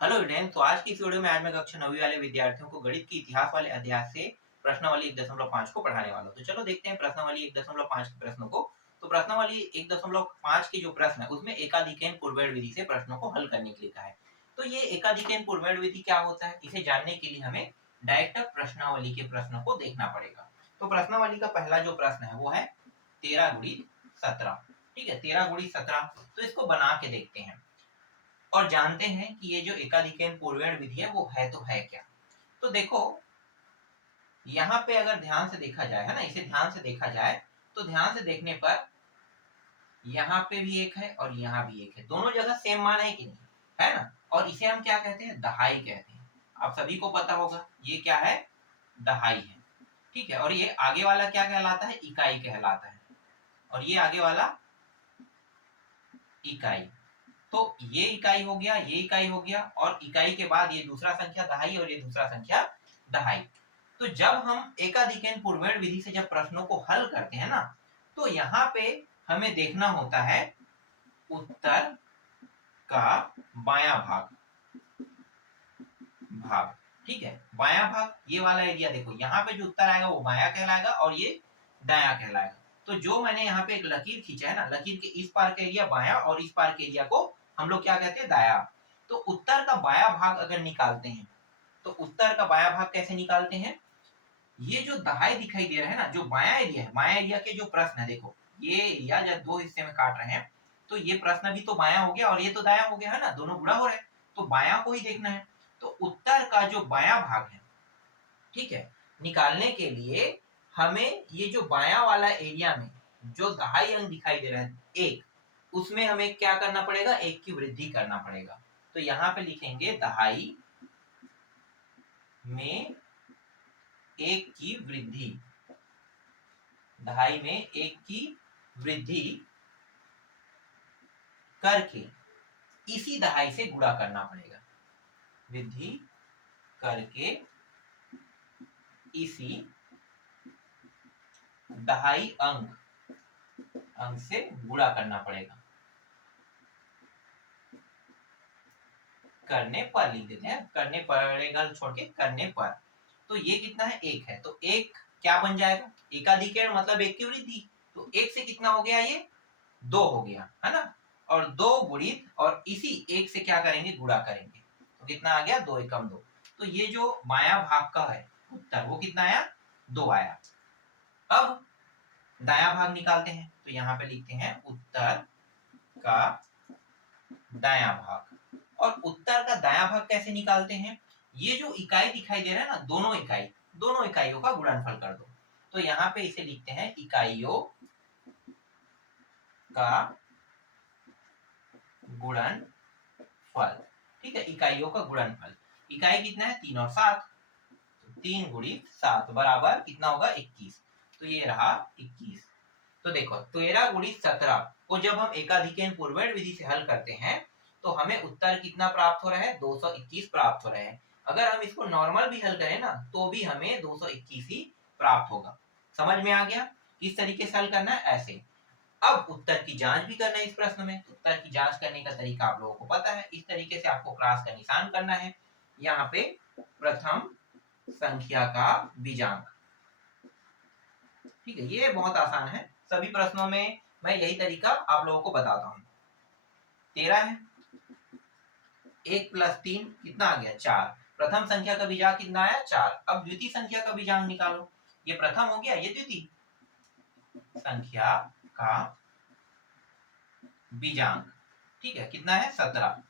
Hello student, तो आज की इस वीडियो में आज मैं कक्षा 9वीं वाले विद्यार्थियों को गणित के इतिहास वाले अध्याय से प्रश्नावली 1.5 को पढ़ाने वाला हूं। तो चलो देखते हैं प्रश्नावली 1.5 के प्रश्नों को। तो प्रश्नावली 1.5 के जो प्रश्न है उसमें एकाधिकैन पूर्वेण विधि से प्रश्नों को हल करने के लिए कहा है। तो ये एकाधिकैन पूर्वेण विधि क्या होता है, इसे जानने के लिए हमें डायरेक्ट प्रश्नावली के प्रश्नों को देखना पड़ेगा। तो प्रश्नावली का पहला जो प्रश्न है वो है 13 गुणित 17। ठीक है, 13 गुणित 17। तो इसको बना के देखते हैं और जानते हैं कि ये जो एकाधिकैन पूर्वेण विधि है वो है तो है क्या। तो देखो, यहाँ पे अगर ध्यान से देखा जाए, है ना, इसे ध्यान से देखा जाए तो ध्यान से देखने पर यहाँ पे भी एक है और यहाँ भी एक है, दोनों जगह सेम मान है कि नहीं, है ना। और इसे हम क्या कहते हैं, दहाई कहते हैं। आप सभी को पता होगा ये क्या है, दहाई है। ठीक है, और ये आगे वाला क्या कहलाता है, इकाई कहलाता है। और ये आगे वाला इकाई। तो ये इकाई हो गया, ये इकाई हो गया, और इकाई के बाद ये दूसरा संख्या दहाई और ये दूसरा संख्या दहाई। तो जब हम एकाधिकैन पूर्वेण विधि से जब प्रश्नों को हल करते हैं ना, तो यहाँ पे हमें देखना होता है उत्तर का बायां भाग। ठीक है, बायां भाग, ये वाला एरिया देखो, यहाँ पे जो उत्तर आएगा वो बायां कहलाएगा और ये दायां कहलाएगा। तो जो मैंने यहाँ पे एक लकीर खींचा है ना, लकीर के इस पार का एरिया बायां और इस पार के एरिया को हम लोग क्या कहते हैं, दायां। तो उत्तर का बायां भाग अगर निकालते हैं तो उत्तर का बायां भाग कैसे निकालते हैं, ये जो दहाई दिखाई दे रहा है ना, जो बायां एरिया है, बायां एरिया के जो प्रश्न है, देखो ये एरिया जब दो हिस्से में काट रहे हैं तो ये प्रश्न भी तो बायां हो गया और ये तो दायां हो गया, है ना, दोनों गुणा हो रहे हैं। तो बायां को ही देखना है। तो उत्तर का जो बायां भाग है, ठीक है, निकालने के लिए हमें ये जो बायां वाला एरिया में जो दहाई अंक दिखाई दे रहा है एक, उसमें हमें क्या करना पड़ेगा, एक की वृद्धि करना पड़ेगा। तो यहाँ पे लिखेंगे दहाई में एक की वृद्धि, दहाई में एक की वृद्धि करके इसी दहाई से गुणा करना पड़ेगा, वृद्धि करके इसी दहाई अंक से गुणा करना पड़ेगा। करने पर लिख देते हैं, करने पड़ेगा छोड़ के करने पर। तो ये कितना है, एक है, तो एक क्या बन जाएगा, एकाधिकैन मतलब एक की वृद्धि। तो एक से कितना हो गया, ये दो हो गया, है ना। और दो गुणित और इसी एक से क्या करेंगे, गुणा करेंगे। तो कितना आ गया, दो एकम दो। तो ये जो बायां भाग का है उत्तर, वो कितना आया, दो आया। अब दायां भाग निकालते हैं, तो यहाँ पे लिखते हैं उत्तर का दायां भाग। और उत्तर का दायां भाग कैसे निकालते हैं, ये जो इकाई दिखाई दे रहा है ना, दोनों इकाइयों का गुणनफल कर दो। तो यहाँ पे इसे लिखते हैं इकाइयों का गुणनफल। ठीक है, इकाइयों का गुणनफल। इकाई कितना है, 3 और 7। तो 3 गुणित 7 बराबर कितना होगा, 21। तो ये रहा 21। तो देखो 13 गुणित 17 को जब हम एकाधिकैन पूर्वेण विधि से हल करते हैं तो हमें उत्तर कितना प्राप्त हो रहा है, 221 प्राप्त हो रहे हैं। अगर हम इसको नॉर्मल भी हल करें ना तो भी हमें 221 ही प्राप्त होगा। समझ में आ गया किस तरीके से हल करना है, ऐसे। अब उत्तर की जांच भी करना है इस प्रश्न में। उत्तर की जांच करने का तरीका आप लोगों को पता है, इस तरीके से आपको क्रॉस का निशान करना है। यहाँ पे प्रथम संख्या का बीजांक, ठीक है, ये बहुत आसान है, सभी प्रश्नों में मैं यही तरीका आप लोगों को बताता हूँ। 13 है, 1 प्लस 3 कितना आ गया, 4। प्रथम संख्या का बीजांक कितना आया, 4। अब द्वितीय संख्या का बीजांक निकालो। ये प्रथम हो गया, ये द्वितीय संख्या का बीजांक, ठीक है, कितना है, 17।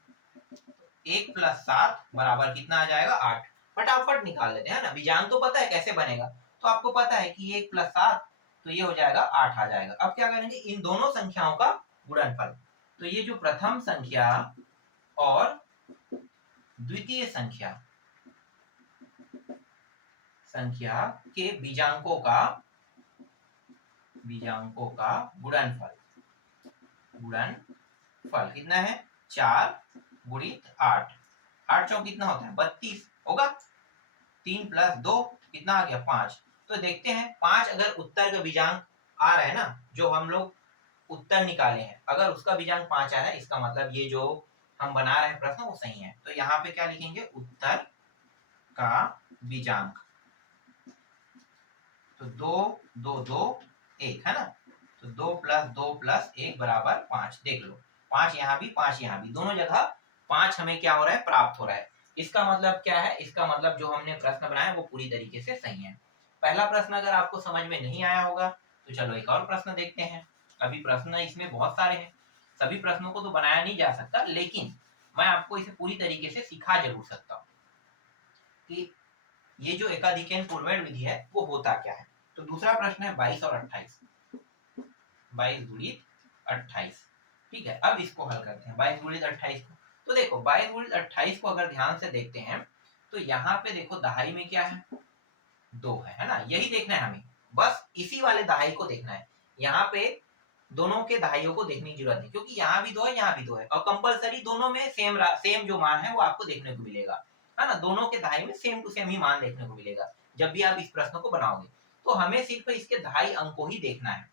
1 प्लस 7 बराबर कितना आ जाएगा, 8। फटाफट निकाल लेते हैं ना, बीजांक तो पता है कैसे बनेगा, तो आपको पता है कि 1 प्लस 7 तो ये हो जाएगा 8 आ जाएगा। अब क्या करेंगे, इन दोनों संख्याओं का गुणनफल। तो ये जो प्रथम संख्या और द्वितीय संख्या के बीजांकों का गुणनफल कितना है, 4 गुणित 8। 8 चौक कितना होता है, 32 होगा। 3 प्लस 2 कितना आ गया, 5। तो देखते हैं 5 अगर उत्तर का बीजांक आ रहा है ना, जो हम लोग उत्तर निकाले हैं, अगर उसका बीजांक 5 आ रहा है, इसका मतलब ये जो हम बना रहे हैं प्रश्न वो सही है। तो यहाँ पे क्या लिखेंगे, उत्तर का बीजांक, तो 2 2 2 1 है ना, तो 2 + 2 + 1 = 5। देख लो 5 यहाँ भी 5 यहाँ भी, दोनों जगह 5 हमें क्या हो रहा है, प्राप्त हो रहा है। इसका मतलब क्या है, इसका मतलब जो हमने प्रश्न बनाया वो पूरी तरीके से सही है। पहला प्रश्न अगर आपको समझ में नहीं आया होगा तो चलो एक और प्रश्न देखते हैं। अभी प्रश्न इसमें बहुत सारे हैं, सभी प्रश्नों को तो बनाया नहीं जा सकता, लेकिन मैं आपको इसे पूरी तरीके से सिखा जरूर सकता हूँ कि ये जो एकाधिकन पूर्वण विधि है वो होता क्या है। तो दूसरा प्रश्न है 22 और 28, 22 गुणित 28। ठीक है, अब इसको हल करते हैं 22 गुणित 28 को। तो देखो 22 गुणित 28 को अगर ध्यान से देखते हैं तो यहाँ पे देखो दहाई में क्या है, 2 है ना, यही देखना है हमें, बस इसी वाले दहाई को देखना है। यहाँ पे दोनों के दहाइयों को देखने की जरूरत नहीं, क्योंकि यहाँ भी 2 है यहाँ भी 2 है, और कंपलसरी दोनों में सेम जो मान है वो आपको देखने को मिलेगा, है ना, दोनों के दहाई में सेम टू सेम ही मान देखने को मिलेगा जब भी आप इस प्रश्न को बनाओगे। तो हमें सिर्फ इसके दहाई अंक को ही देखना है।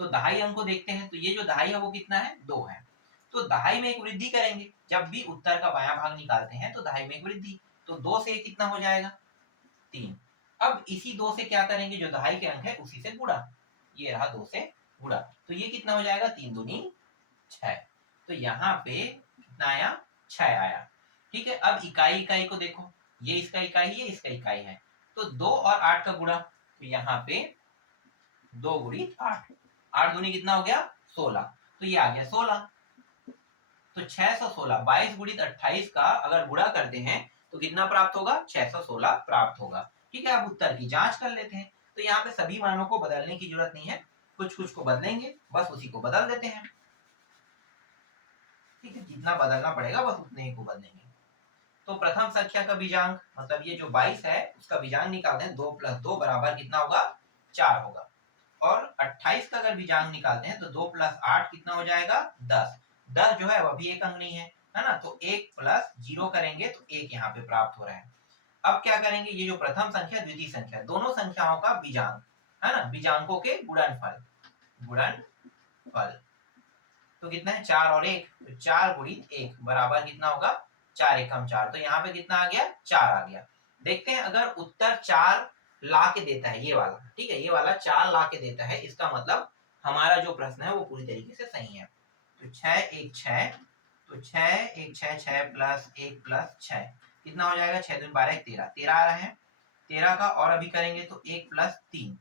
तो दहाई अंक को देखते हैं, तो ये जो दहाई है वो कितना है, 2 है। तो दहाई में एक वृद्धि करेंगे, जब भी उत्तर का बायां भाग निकालते हैं तो दहाई में एक वृद्धि, तो 2 से कितना हो जाएगा, 3। अब इसी 2 से क्या करेंगे, जो दहाई के अंक है उसी से गुणा, ये रहा 2 से गुणा, तो ये कितना हो जाएगा, 3 दूनी 6। तो यहाँ पे कितना आया, 6 आया। ठीक है, अब इकाई इकाई को देखो, ये इसका इकाई है, इसका इकाई है, तो 2 और 8 का गुणा, तो यहाँ पे 2 गुणित 8, 8 दूनी कितना हो गया, 16, तो ये आ गया 16। तो 616, 22 गुणित 28 का अगर गुणा करते हैं तो कितना प्राप्त होगा, 616 प्राप्त होगा। ठीक है, अब उत्तर की जांच कर लेते हैं। तो यहाँ पे सभी मानों को बदलने की जरूरत नहीं है, कुछ कुछ को बदलेंगे, बस उसी को बदल देते हैं। ठीक है, जितना बदलना पड़ेगा बस उतने ही को बदलेंगे। तो प्रथम संख्या का बीजांक, मतलब ये जो 22 है उसका बीजांक निकालते हैं, 2 + 2 बराबर कितना होगा, 4 होगा। और 28 का अगर बीजांक निकालते हैं तो 2 + 8 कितना हो जाएगा, 10। 10 जो है वो अभी एक अंक नहीं है ना, तो 1 + 0 करेंगे तो 1 यहाँ पे प्राप्त हो रहा है। अब क्या करेंगे, ये जो प्रथम संख्या द्वितीय संख्या दोनों संख्याओं का बीजांक, है ना, बीजांकों के गुणनफल, गुणनफल तो कितना है, 4 और 1, तो 4 गुणित 1 बराबर कितना होगा, 4 एकम 4, तो यहाँ पे कितना आ गया, 4 आ गया। देखते हैं अगर उत्तर 4 ला के देता है, ये वाला, ठीक है, ये वाला 4 ला के देता है, इसका मतलब हमारा जो प्रश्न है वो पूरी तरीके से सही है। तो 6 1 6, तो 6 1 6 6 + 1 + 6 कितना हो जाएगा, 6 दूनी 12 13, 13 आ रहा है। 13 का और अभी करेंगे तो 1 + 3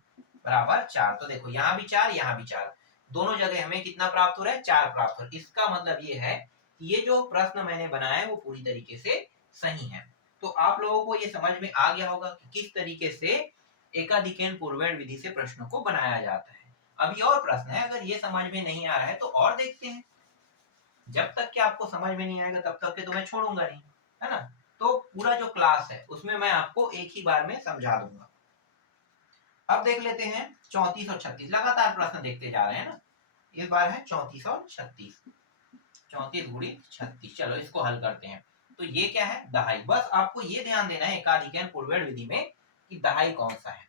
बराबर 4। तो देखो यहाँ भी 4 यहाँ भी 4, दोनों जगह हमें कितना प्राप्त हो रहा है, 4 प्राप्त हो रहा है। इसका मतलब ये है कि ये जो प्रश्न मैंने बनाया है वो पूरी तरीके से सही है। तो आप लोगों को ये समझ में आ गया होगा कि किस तरीके से एकाधिकन पूर्वण विधि से प्रश्नों को बनाया जाता है। अभी और प्रश्न है, अगर ये समझ में नहीं आ रहा है तो और देखते हैं, जब तक कि आपको समझ में नहीं आएगा तब तक के तो मैं छोड़ूंगा नहीं, है ना। तो पूरा जो क्लास है उसमें मैं आपको एक ही बार में समझा दूंगा। अब देख लेते हैं 34 और 36, लगातार प्रश्न देखते जा रहे हैं ना, इस बार है 34 और 36, 34 गुणित 36। चलो इसको हल करते हैं। तो ये क्या है, दहाई, बस आपको ये ध्यान देना है एकाधिकन पूर्वण विधि में कि दहाई कौन सा है।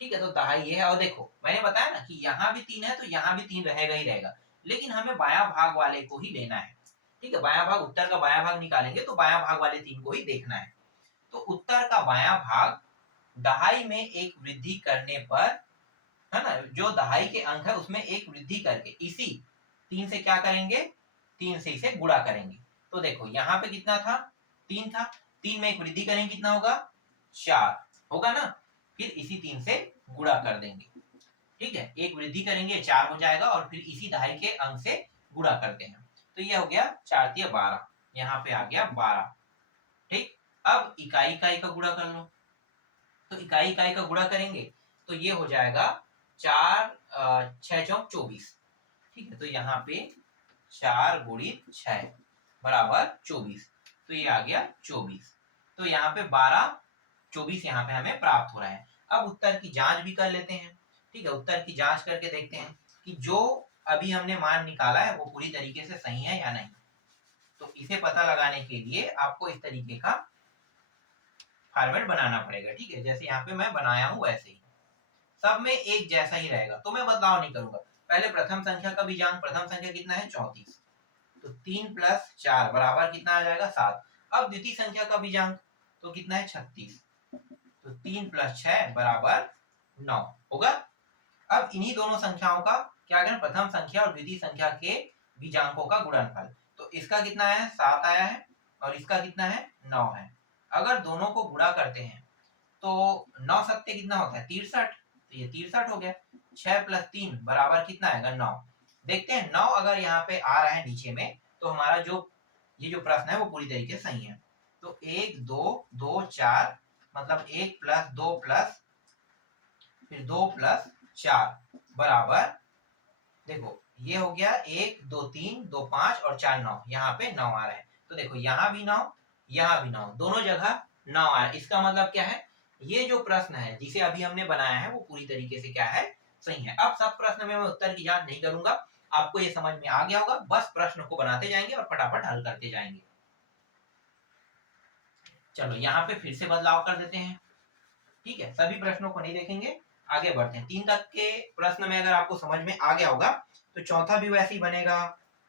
ठीक है, तो दहाई ये है, और देखो मैंने बताया ना कि यहाँ भी 3 है तो यहाँ भी 3 रहेगा ही रहेगा, लेकिन हमें बायां भाग वाले को ही लेना है। ठीक है, बायां भाग, उत्तर का बायां भाग निकालेंगे तो बायां भाग वाले 3 को ही देखना है। तो उत्तर का बायां भाग दहाई में एक वृद्धि करने पर, है ना, जो दहाई के अंक है उसमें एक वृद्धि करके इसी 3 से क्या करेंगे, 3 से इसे गुणा करेंगे। तो देखो यहाँ पे कितना था, 3 था, 3 में एक वृद्धि करेंगे कितना होगा, 4 होगा ना, फिर इसी 3 से गुणा कर देंगे। ठीक है, एक वृद्धि करेंगे 4 हो जाएगा, और फिर इसी दहाई के अंक से गुणा करते हैं, तो ये हो गया 4 × 12, यहाँ पे आ गया 12। ठीक, अब इकाई इकाई का गुणा कर लो, तो इकाई इकाई का गुणा करेंगे तो ये हो जाएगा 4 6 चौक 24। ठीक है, तो यहाँ पे 4 गुणित 6 बराबर 24, तो ये आ गया 24। तो यहाँ पे 12 24 यहाँ पे हमें प्राप्त हो रहा है। अब उत्तर की जांच भी कर लेते हैं। ठीक है, उत्तर की जांच करके देखते हैं कि जो अभी हमने मान निकाला है वो पूरी तरीके से सही है या नहीं। तो इसे पता लगाने के लिए आपको इस तरीके का फॉर्मेट बनाना पड़ेगा। ठीक है, जैसे यहाँ पे मैं बनाया हूँ वैसे ही सब में एक जैसा ही रहेगा, तो मैं बदलाव नहीं करूंगा। पहले प्रथम संख्या का बीजांक, प्रथम संख्या कितना है, 34, तो 3 प्लस 4 बराबर कितना आ जाएगा 7। अब द्वितीय संख्या का बीजांक तो कितना है 36, तो 3 प्लस 6 बराबर 9 होगा। अब इन्हीं दोनों संख्याओं का क्या करें, प्रथम संख्या और द्वितीय संख्या के बीजांकों का गुणनफल। तो इसका कितना है 7 आया है और इसका कितना है 9 है। अगर दोनों को गुणा करते हैं तो 9 सत्ते कितना होता है 63, तो ये 63 हो गया। 6 प्लस 3 बराबर कितना आएगा 9। देखते हैं 9 अगर यहाँ पे आ रहा है नीचे में तो हमारा जो ये जो प्रश्न है वो पूरी तरीके से सही है। तो 1 2 2 4 मतलब 1 प्लस 2 प्लस फिर 2 प्लस 4 बराबर, देखो ये हो गया 1 2 3 2 5 और 4 9, यहाँ पे 9 आ रहा है। तो देखो यहाँ भी 9 यहाँ भी 9, दोनों जगह 9 आ रहा है। इसका मतलब क्या है, ये जो प्रश्न है जिसे अभी हमने बनाया है वो पूरी तरीके से क्या है सही है। अब सब प्रश्न में मैं उत्तर की जांच नहीं करूंगा, आपको ये समझ में आ गया होगा, बस प्रश्न को बनाते जाएंगे और फटाफट हल करते जाएंगे। चलो यहाँ पे फिर से बदलाव कर देते हैं, ठीक है, सभी प्रश्नों को नहीं देखेंगे, आगे बढ़ते हैं। 3 तक के प्रश्न में अगर आपको समझ में आ गया होगा तो चौथा भी वैसे ही बनेगा,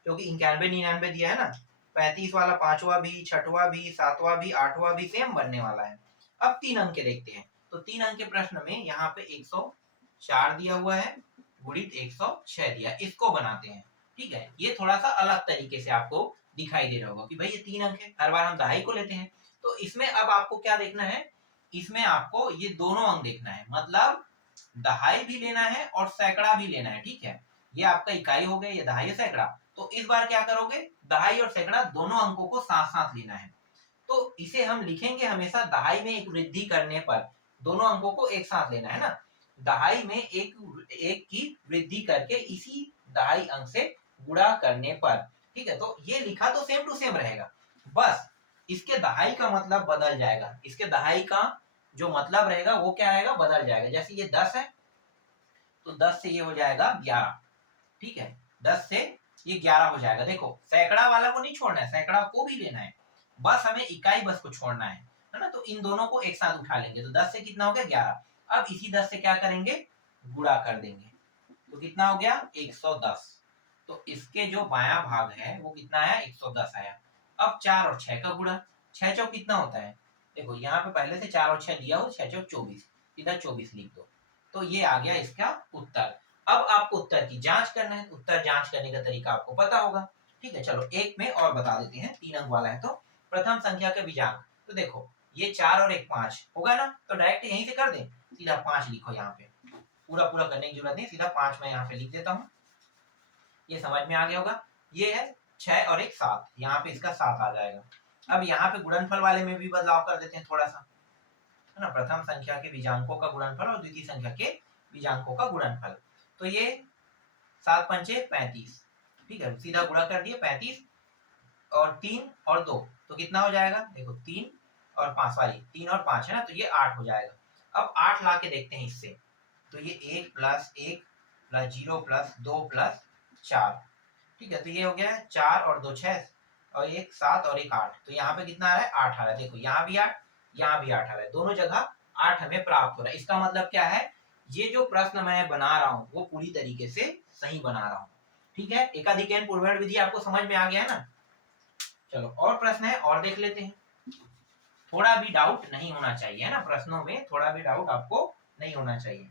क्योंकि 91 99 दिया है ना। 35 वाला पांचवा भी, छठवा भी, सातवां भी, आठवां भी सेम बनने वाला है। अब 3 अंक के देखते हैं। तो 3 अंक के प्रश्न में यहाँ पे 104 दिया हुआ है, गुणित 106 दिया, इसको बनाते हैं। ठीक है, ये थोड़ा सा अलग तरीके से आपको दिखाई दे रहा होगा कि भाई ये 3 अंक है, हर बार हम दहाई को लेते हैं। तो इसमें अब आपको क्या देखना है, इसमें आपको ये दोनों अंक देखना है, मतलब दहाई भी लेना है और सैकड़ा भी लेना है। ठीक है, ये आपका इकाई हो गया, ये दहाई सैकड़ा। तो इस बार क्या करोगे, दहाई और सैकड़ा दोनों अंकों को साथ साथ लेना है। तो इसे हम लिखेंगे हमेशा दहाई में एक वृद्धि करने पर, दोनों अंकों को एक साथ लेना है ना। दहाई में एक की वृद्धि करके इसी दहाई अंक से गुणा करने पर। ठीक है, तो ये लिखा तो सेम टू सेम रहेगा, बस इसके दहाई का मतलब बदल जाएगा। इसके दहाई का जो मतलब रहेगा वो क्या रहेगा, बदल जाएगा। जैसे ये 10 है तो 10 से ये हो जाएगा 11। ठीक है, 10 से ये 11 हो जाएगा। देखो सैकड़ा वाला को नहीं छोड़ना है, सैकड़ा को भी लेना है, बस हमें इकाई बस को छोड़ना है ना। तो इन दोनों को एक साथ उठा लेंगे तो 10 से कितना हो गया 11। अब इसी 10 से क्या करेंगे, गुणा कर देंगे, तो कितना हो गया 110। तो इसके जो बायां भाग है वो कितना आया 110 आया। अब 4 और 6 का गुणा, 6 चौक कितना होता है, देखो यहाँ पे पहले से 4 और 6 दिया हो, 6 चौक 24, इधर 24 लिख दो, तो ये आ गया इसका उत्तर। अब आपको उत्तर की जांच करना है, उत्तर जांच करने का तरीका आपको पता होगा। ठीक है, चलो एक में और बता देते हैं, 3 अंक वाला है। तो प्रथम संख्या के बीजांक, तो देखो ये 4 और 1 5 होगा ना, तो डायरेक्ट यहीं से कर दें, सीधा 5 लिखो यहाँ पे, पूरा पूरा करने की जरूरत नहीं, सीधा 5 मैं यहाँ पे लिख देता हूँ, ये समझ में आ गया होगा। ये है 6 और 1 7, यहाँ पे इसका 7 आ जाएगा। अब यहाँ पे गुणनफल वाले में भी बदलाव कर देते हैं थोड़ा सा, है ना, प्रथम संख्या के बीजांकों का गुणनफल और द्वितीय संख्या के बीजांकों का गुणनफल। तो ये 7 पंचे 35, ठीक है, सीधा गुणा कर दिए 35 और 3 और 2, तो कितना हो जाएगा, देखो 3 और 5, सॉरी 3 और 5 है ना, तो ये 8 हो जाएगा। अब 8 ला के देखते हैं इससे, तो ये 1 प्लस 1 प्लस 0 प्लस 2 प्लस 4। ठीक है, तो ये हो गया 4 और 2 6 और 1 7 और 1 8, तो यहाँ पे कितना आ रहा है 8 आ रहा है। देखो यहाँ भी 8 यहाँ भी 8 आ रहा है, दोनों जगह 8 हमें प्राप्त हो रहा है। इसका मतलब क्या है, ये जो प्रश्न मैं बना रहा हूँ वो पूरी तरीके से सही बना रहा हूँ। ठीक है, एकाधिकरण पूर्वण विधि आपको समझ में आ गया है ना। चलो और प्रश्न है और देख लेते हैं, थोड़ा भी डाउट नहीं होना चाहिए, है ना, प्रश्नों में थोड़ा भी डाउट आपको नहीं होना चाहिए।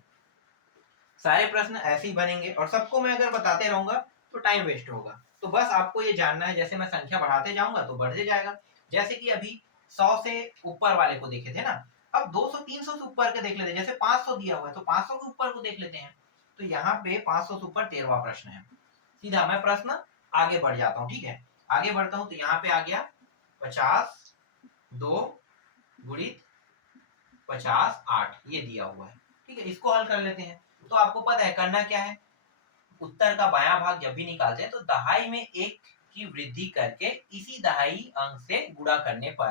सारे प्रश्न ऐसे ही बनेंगे और सबको मैं अगर बताते रहूंगा तो टाइम वेस्ट होगा। तो बस आपको ये जानना है, जैसे मैं संख्या बढ़ाते जाऊंगा तो बढ़ते जाएगा। जैसे कि अभी 100 से ऊपर वाले को देखे थे ना, अब 200 300 से ऊपर के देख लेते हैं। जैसे 500 दिया हुआ है तो 500 के ऊपर को देख लेते हैं। तो यहाँ पे 500 से ऊपर 13वां प्रश्न है। सीधा मैं प्रश्न आगे बढ़ जाता हूँ। ठीक है, आगे बढ़ता हूँ तो यहाँ पे आ गया 50 2 गुणित 50 8, ये दिया हुआ है। ठीक है, इसको हल कर लेते हैं। तो आपको पता है करना क्या है, उत्तर का बायां भाग जब भी निकालते हैं तो दहाई में 1 की वृद्धि करके इसी दहाई अंक से गुणा करने पर।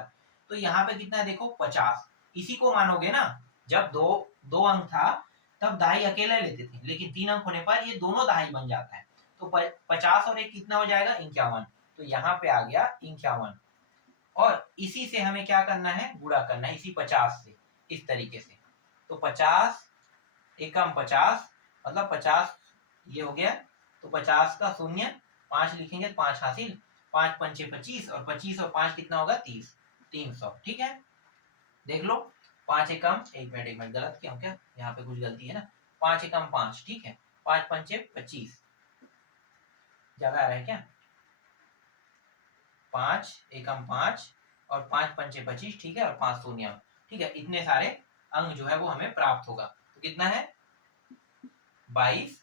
तो यहाँ पे कितना है देखो 50, इसी को मानोगे ना, जब दो अंक था तब दहाई अकेला लेते थे, लेकिन 3 अंक होने पर ये दोनों दहाई बन जाता है। तो 50 और 1 कितना हो जाएगा 51, तो यहाँ पे आ गया 51। और इसी से हमें क्या करना है, गुणा करना है इसी 50 से, इस तरीके से। तो 50 एकम 50 मतलब 50 ये हो गया, तो 50 का शून्य 5 लिखेंगे 5 हासिल 5 पंचे 25 और 25 और 5 कितना होगा 30, 300। ठीक है, देख लो 5 एकम, एक मिनट गलत किया हूँ क्या, यहाँ पे कुछ गलती है ना, 5 एकम 5, ठीक है, 5 पंचे 25, ज्यादा आ रहा है क्या, 5 एकम 5 और 5 पंचे 25, ठीक है, और 5 शून्य, ठीक है, इतने सारे अंक जो है वो हमें प्राप्त होगा। तो कितना है 22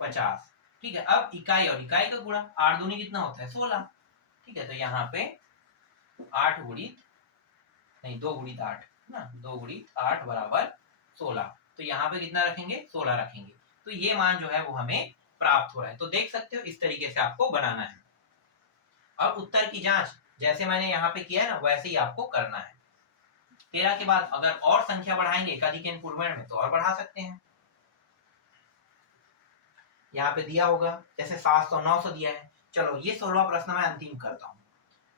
50, ठीक है। अब इकाई और इकाई का गुणा, 8 दूनी कितना होता है 16, ठीक है, तो यहाँ पे 8 गुणित नहीं 2 गुणित 8 ना, 2 गुणित 8 बराबर 16, तो यहाँ पे कितना रखेंगे 16 रखेंगे, तो ये मान जो है वो हमें प्राप्त हो रहा है। तो देख सकते हो इस तरीके से आपको बनाना है। अब उत्तर की जांच जैसे मैंने यहाँ पे किया है ना वैसे ही आपको करना है। 13 के बाद अगर और संख्या बढ़ाएंगे एकाधिक पूर्वण में तो और बढ़ा सकते हैं, यहाँ पे दिया होगा जैसे 700 900 दिया है। चलो ये 16वां प्रश्न मैं अंतिम करता हूँ,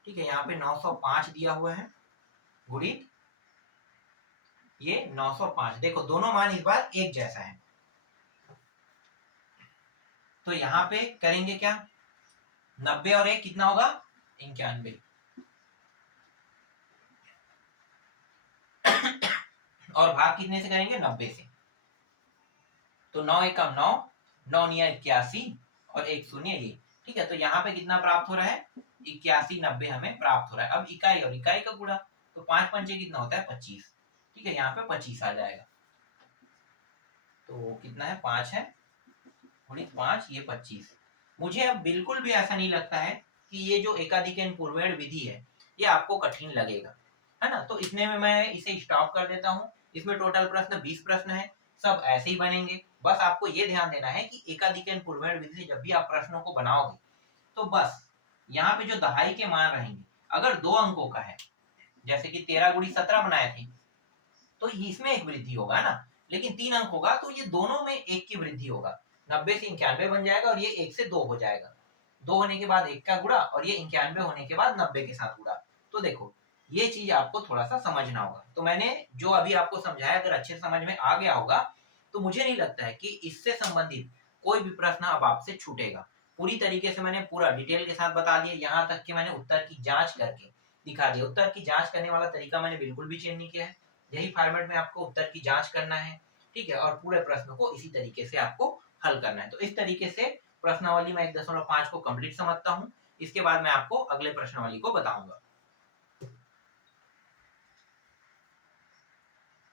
ठीक है, यहाँ पे 905 दिया हुआ है गुणित ये 905, देखो दोनों मान इस बार एक जैसा है, तो यहाँ पे करेंगे क्या, 90 और 1 कितना होगा 91 और भाग कितने से करेंगे 90 से, तो 9 एकम 9, 9 निया 81 और 1 शून्य ये, ठीक है, तो यहाँ पे कितना प्राप्त हो रहा है 81 90 हमें प्राप्त हो रहा है। अब इकाई और इकाई का गुणा, तो 5 पंचे कितना होता है 25, ठीक है, यहाँ पे 25 आ जाएगा, तो कितना है 5 है गुणित 5 ये 25। मुझे अब बिल्कुल भी ऐसा नहीं लगता है कि ये जो एकाधिक पूर्वेण विधि है ये आपको कठिन लगेगा, है ना, तो इतने में मैं इसे स्टॉप कर देता हूँ। इसमें टोटल प्रश्न 20 प्रश्न है, सब ऐसे ही बनेंगे। बस आपको ये ध्यान देना है कि एकाधिक पूर्वेण विधि से जब भी आप प्रश्नों को बनाओगे तो बस यहाँ पे जो दहाई के मान रहेंगे, अगर 2 अंकों का है जैसे कि 13 गुणी 17 बनाए थे तो इसमें एक वृद्धि होगा ना, लेकिन 3 अंक होगा तो ये दोनों में एक की वृद्धि होगा, 90 से 91 बन जाएगा और ये 1 से 2 हो जाएगा, 2 होने के बाद 1 का गुणा और ये 91 होने के बाद 90 के साथ गुणा। तो देखो ये चीज आपको थोड़ा सा समझना होगा। तो मैंने जो अभी आपको समझाया अगर अच्छे समझ में आ गया होगा तो मुझे नहीं लगता है कि इससे संबंधित कोई भी प्रश्न अब आपसे छूटेगा। पूरी तरीके से मैंने पूरा डिटेल के साथ बता दिया, यहाँ तक कि मैंने उत्तर की जांच करके दिखा दिया। उत्तर की जांच करने वाला तरीका मैंने बिल्कुल भी चेंज नहीं किया है, यही फॉर्मेट में आपको उत्तर की जांच करना है, ठीक है, और पूरे प्रश्न को इसी तरीके से आपको हल करना है। तो इस तरीके से प्रश्नावली मैं 1.5 को कंप्लीट समझता हूँ। इसके बाद मैं आपको अगले प्रश्नावली को बताऊंगा।